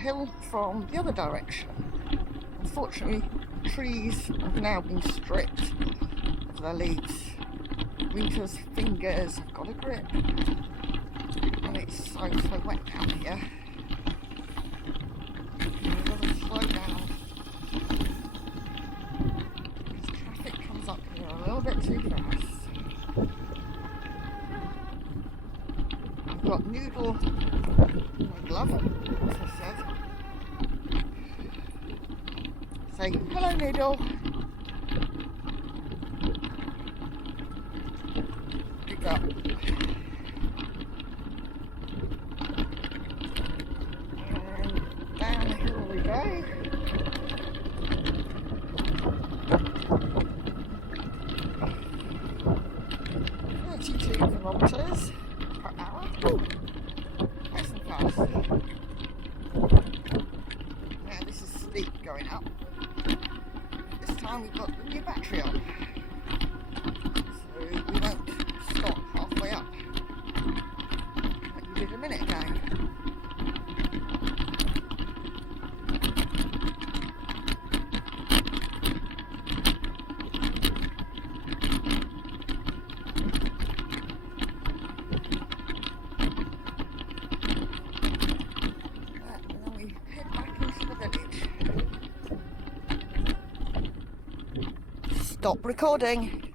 hill from the other direction. Unfortunately, trees have now been stripped of their leaves. Winter's fingers have got a grip, and it's so wet down here. I've got to slow down because traffic comes up here a little bit too fast. I've got Noodle in my glove, as I said. Say hello, Noodle. Pick up. And down the hill we go. Kilometres per hour. Ooh, nice and fast. Now this is steep going up. This time we've got the new battery on, so we won't stop halfway up like we did a minute ago. Stop recording.